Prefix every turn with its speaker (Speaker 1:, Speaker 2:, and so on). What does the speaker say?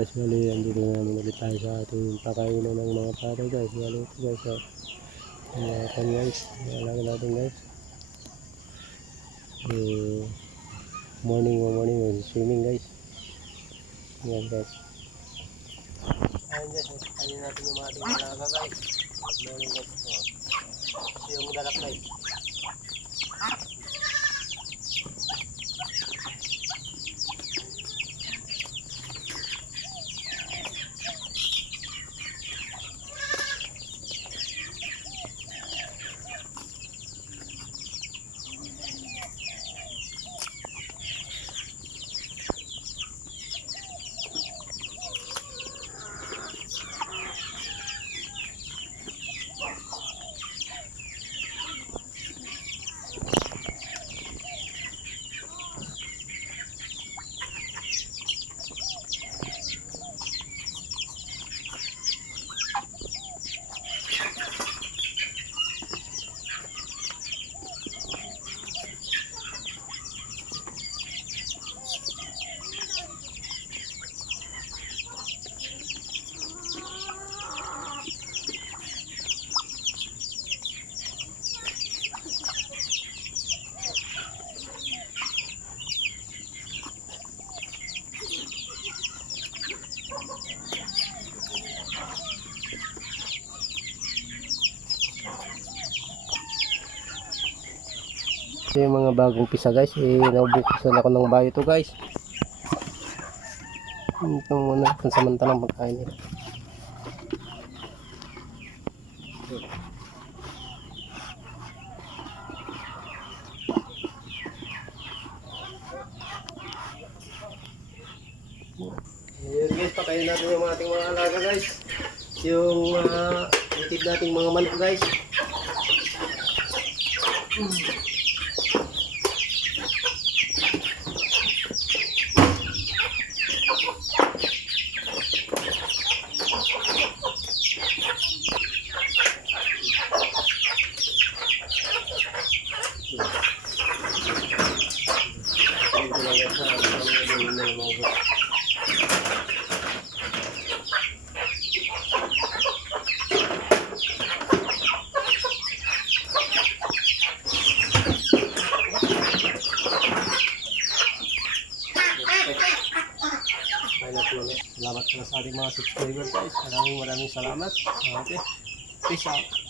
Speaker 1: guys, bali andito namin ulit tayo sa ating pakainan ng mga patay guys. Bali ito guys, so, kan guys, alaga natin guys. Eh, morning morning swimming guys. Yan guys. Ayun guys, ayun natin yung mga ating guys. Morning guys. So, ito yung mulalak guys. Ito yung mga bagong pisa guys. Eh, nabukasan ako ng bayo to guys. Ito muna, pansamantalang pagkain nila. Ayan guys, pakain natin yung ating mga alaga guys. Yung uh, native nating mga manok guys. Salamat pala sa ating mga subscribers guys. Maraming maraming salamat. Okay. Peace out.